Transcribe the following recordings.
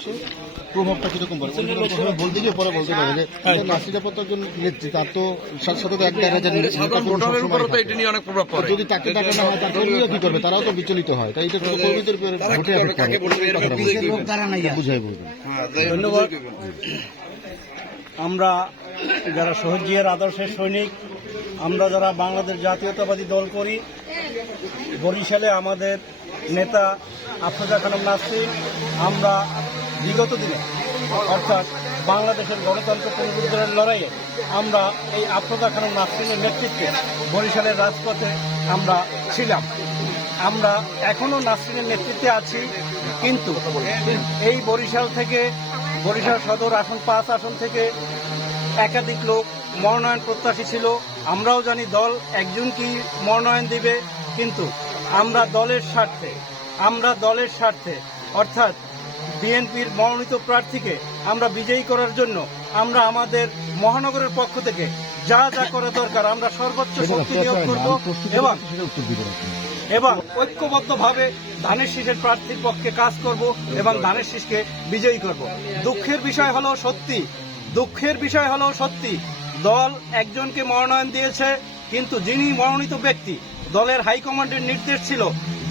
হচ্ছে প্রভাবটা কিরকম পড়ে? বলতে গিয়ে পরে বলতে পারে যে নাসির আপা তো একজন নেত্রী, তার তো সাথে তো এক দেখা যায় যদি তাকে টাকা না হয় তার কর্মীরা কি করবে? তারাও তো বিচলিত হয়, তাই এটা কর্মীদের ভোটে এফেক্ট করে। বুঝাই বলবেন। ধন্যবাদ। আমরা যারা শহীদ জিয়ার আদর্শের সৈনিক, আমরা যারা বাংলাদেশ জাতীয়তাবাদী দল করি, বরিশালে আমাদের নেতা আফরোজা খানম নাসরিন, আমরা বিগত দিনে অর্থাৎ বাংলাদেশের গণতন্ত্র পুনরুদ্ধারের লড়াইয়ে আমরা এই আফরোজা খানম নাসরিনের নেতৃত্বে বরিশালের রাজপথে আমরা ছিলাম। আমরা এখনো নাসরিনের নেতৃত্বে আছি, কিন্তু এই বরিশাল থেকে, বরিশাল সদর আসন 5 আসন থেকে একাধিক লোক মনোনয়ন প্রত্যাশী ছিল। আমরাও জানি দল একজনকেই মনোনয়ন দিবে, কিন্তু আমরা দলের স্বার্থে অর্থাৎ বিএনপির মনোনীত প্রার্থীকে আমরা বিজয়ী করার জন্য আমরা আমাদের মহানগরের পক্ষ থেকে যা যা করা দরকার আমরা সর্বোচ্চ শক্তি নিয়োগ করব এবং ঐক্যবদ্ধভাবে ধানের শীষের প্রার্থীর পক্ষে কাজ করব এবং ধানের শীষকে বিজয়ী করব। দুঃখের বিষয় হলো সত্যি দল একজনকে মনোনয়ন দিয়েছে, কিন্তু যিনি মনোনীত ব্যক্তি, দলের হাইকমান্ডের নির্দেশ ছিল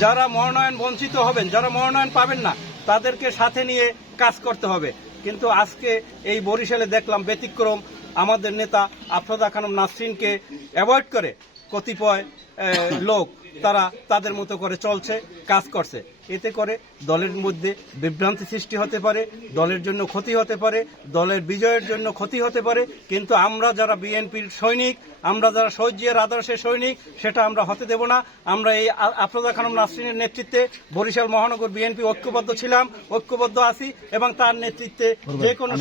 যারা মনোনয়ন বঞ্চিত হবেন, যারা মনোনয়ন পাবেন না, তাদেরকে সাথে নিয়ে কাজ করতে হবে। কিন্তু আজকে এই বরিশালে দেখলাম ব্যতিক্রম, আমাদের নেতা আফরোজা খানম নাসরিনকে অ্যাভয়েড করে কতিপয় লোক তারা তাদের মতো করে চলছে, কাজ করছে। এতে করে দলের মধ্যে বিভ্রান্তি সৃষ্টি হতে পারে, দলের জন্য ক্ষতি হতে পারে, দলের বিজয়ের জন্য ক্ষতি হতে পারে। কিন্তু আমরা যারা বিএনপির সৈনিক, আমরা যারা শহীদ জিয়ার আদর্শের সৈনিক, সেটা আমরা হতে দেব না। আমরা এই আফরোজা খানম নাসরিনের নেতৃত্বে বরিশাল মহানগর বিএনপি ঐক্যবদ্ধ ছিলাম, ঐক্যবদ্ধ আছি এবং তার নেতৃত্বে যে কোনো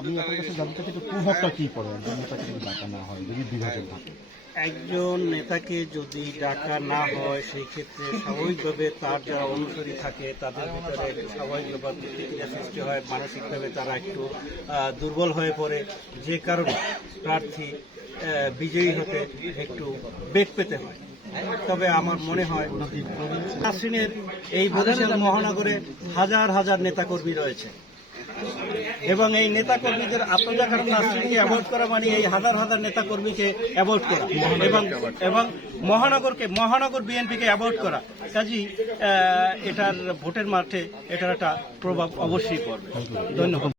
আমি আপনার কাছে জানতে চাই প্রভাবটা কি পড়ে ডাকা না হয় যদি বিভাজন থাকে? একজন নেতাকে যদি ডাকা না হয়, সেই ক্ষেত্রে স্বাভাবিকভাবে তার যারা অনুসারী থাকে তাদের ভিতরে স্বাভাবিকভাবে প্রতিক্রিয়া সৃষ্টি হয়, মানসিকভাবে তারা একটু দুর্বল হয়ে পড়ে, যে কারণে প্রার্থী বিজয়ী হতে একটু বেগ পেতে হয়। তবে আমার মনে হয় নাসরিনের এই বরিশাল মহানগরে হাজার হাজার নেতাকর্মী রয়েছে এবং এই নেতাকর্মীদের আফরোজা খানম নাসরিনকে অ্যাভয়েড করা মানে এই হাজার হাজার নেতাকর্মীকে অ্যাভয়েড করা এবং মহানগর বিএনপিকে অ্যাভয়েড করা। কাজেই এটার ভোটের মাঠে এটার একটা প্রভাব অবশ্যই পড়বে। ধন্যবাদ।